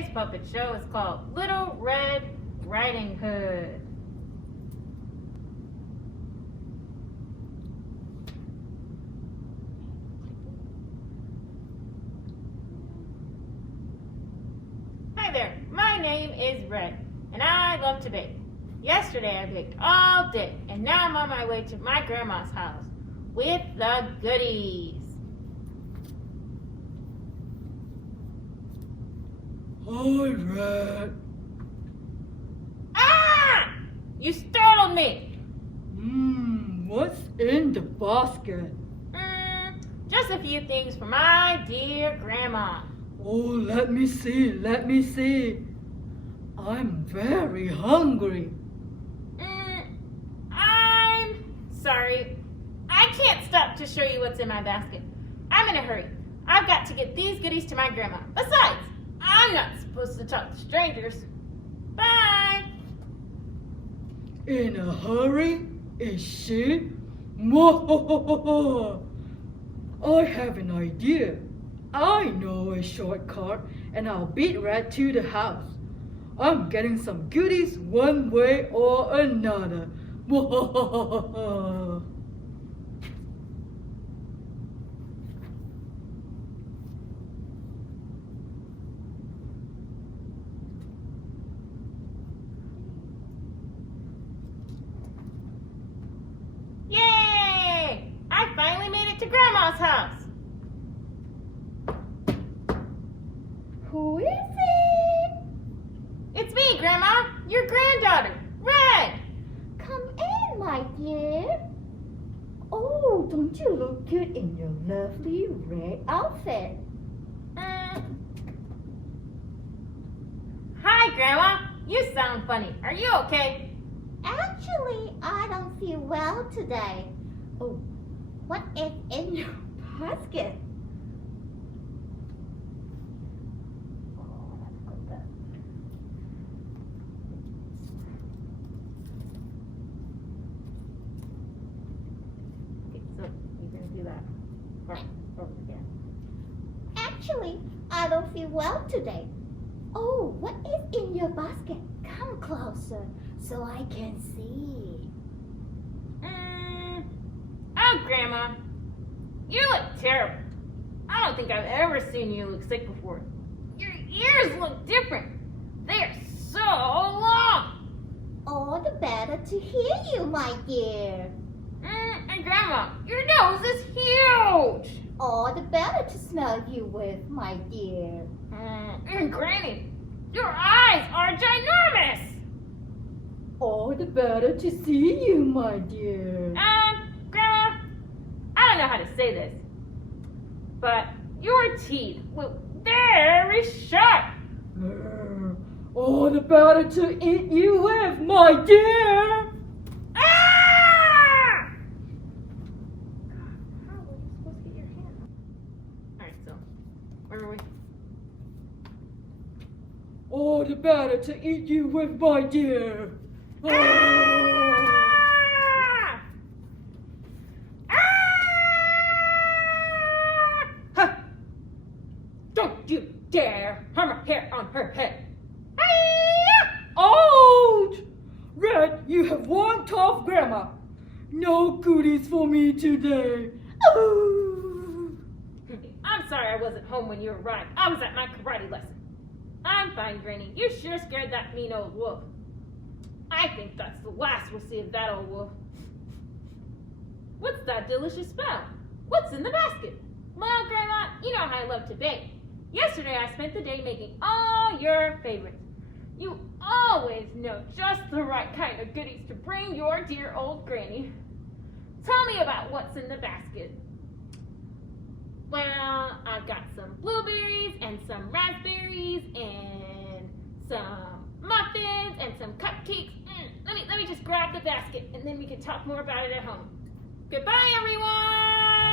today's puppet show is called Little Red Riding Hood. Hi there, my name is Red, and I love to bake. Yesterday I baked all day, and now I'm on my way to my grandma's house with the goodies. Hi, Red. Ah! You startled me! What's in the basket? Just a few things for my dear grandma. Oh, let me see. I'm very hungry. I'm sorry. I can't stop to show you what's in my basket. I'm in a hurry. I've got to get these goodies to my grandma. Besides, I'm not supposed to talk to strangers. Bye! In a hurry? Is she? Whoa! I have an idea. I know a shortcut, and I'll beat Red to the house. I'm getting some goodies one way or another. Whoa! Yay! I finally made it to Grandma's house. Who is it? It's me, Grandma, your granddaughter, Red. Come in, my dear. Oh, don't you look good in your lovely red outfit? Hi, Grandma. You sound funny. Are you okay? Actually, I don't feel well today. Oh, what is in your basket? Oh, let's put that. Okay, so you're going to do that. Over again. Actually, I don't feel well today. Oh, what is in your basket? Come closer so I can see. Oh, Grandma. You look terrible. I don't think I've ever seen you look sick before. Your ears look different. They are so long. All the better to hear you, my dear. And Grandma, your nose is huge. All the better to smell you with, my dear. And Granny, your eyes are ginormous. All the better to see you, my dear. Grandma, I don't know how to say this, but your teeth look very sharp. All the better to eat you with, my dear. Ah! How are you supposed to get your hand? Alright, so, where are we? All the better to eat you with, my dear. Ah! Ah! Don't you dare harm a hair on her head. Ouch! Red, you have one tough grandma. No goodies for me today. Ooh. I'm sorry I wasn't home when you arrived. I was at my karate lesson. I'm fine, Granny. You sure scared that mean old wolf. I think that's the last we'll see of that old wolf. What's that delicious smell? What's in the basket? Well, Grandma, you know how I love to bake. Yesterday I spent the day making all your favorites. You always know just the right kind of goodies to bring your dear old Granny. Tell me about what's in the basket. Well, I've got some blueberries and some raspberries and some muffins and some cupcakes. Let me just grab the basket and then we can talk more about it at home. Goodbye, everyone!